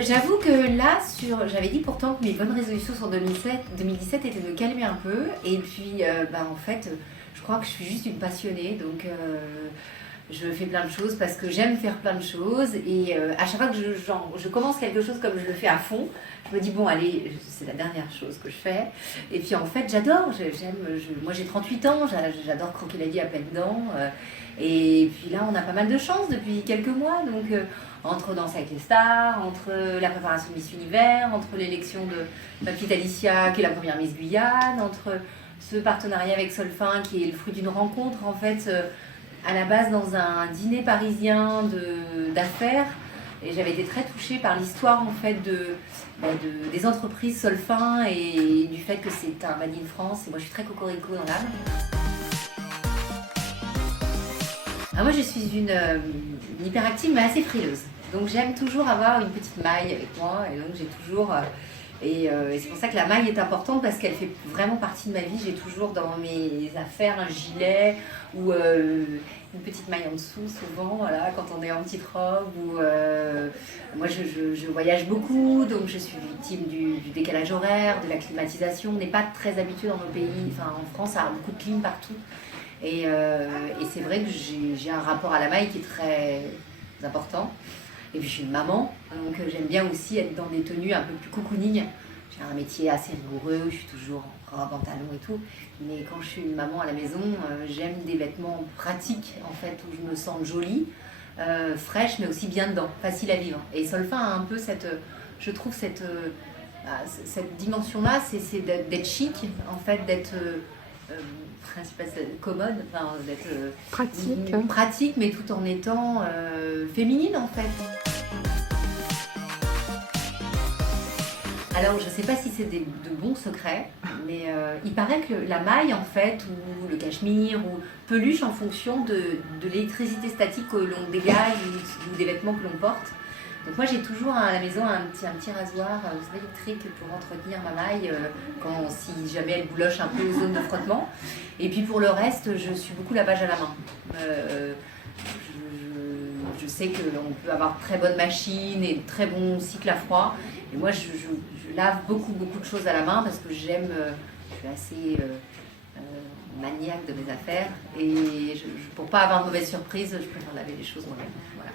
J'avoue que là, j'avais dit pourtant que mes bonnes résolutions sur 2017 étaient de me calmer un peu. Et puis, en fait, je crois que je suis juste une passionnée. Donc, je fais plein de choses parce que j'aime faire plein de choses. Et à chaque fois que je commence quelque chose comme je le fais à fond, je me dis, bon, allez, c'est la dernière chose que je fais. Et puis, en fait, j'adore. Moi, j'ai 38 ans. J'adore croquer la vie à pleines dents. Et puis là, on a pas mal de chance depuis quelques mois. Donc, entre Danse avec les stars, entre la préparation de Miss Univers, entre l'élection de ma petite Alicia, qui est la première Miss Guyane, entre ce partenariat avec Solfin, qui est le fruit d'une rencontre, en fait, à la base dans un dîner parisien d'affaires. Et j'avais été très touchée par l'histoire, en fait, des entreprises Solfin et du fait que c'est un Made in France. Et moi, je suis très cocorico dans l'âme. Moi, je suis une hyperactive, mais assez frileuse. Donc, j'aime toujours avoir une petite maille avec moi. Et donc, j'ai toujours. Et c'est pour ça que la maille est importante parce qu'elle fait vraiment partie de ma vie. J'ai toujours dans mes affaires un gilet ou une petite maille en dessous, souvent, voilà, quand on est en petite robe. Moi, je voyage beaucoup, donc je suis victime du décalage horaire, de la climatisation. On n'est pas très habitué dans nos pays. Enfin, en France, ça a beaucoup de clim partout. Et c'est vrai que j'ai un rapport à la maille qui est très important. Et puis je suis une maman, donc j'aime bien aussi être dans des tenues un peu plus cocooning. J'ai un métier assez rigoureux, je suis toujours en robe, pantalon et tout. Mais quand je suis une maman à la maison, j'aime des vêtements pratiques, en fait, où je me sens jolie, fraîche, mais aussi bien dedans, facile à vivre. Et Solfin a un peu je trouve cette dimension-là, c'est d'être chic, en fait, d'être je sais pas, commode, enfin, d'être pratique, mais tout en étant féminine, en fait. Alors, je ne sais pas si c'est de bons secrets, mais il paraît que la maille, en fait, ou le cachemire, ou peluche en fonction de l'électricité statique que l'on dégage ou des vêtements que l'on porte. Donc moi, j'ai toujours à la maison un petit rasoir, vous savez, électrique pour entretenir ma maille si jamais elle bouloche un peu aux zones de frottement. Et puis pour le reste, je suis beaucoup lavage à la main. Je sais qu'on peut avoir très bonnes machines et très bons cycles à froid. Et moi, je lave beaucoup de choses à la main parce que je suis assez maniaque de mes affaires. Et pour ne pas avoir de mauvaise surprise, je préfère laver les choses moi-même. Voilà.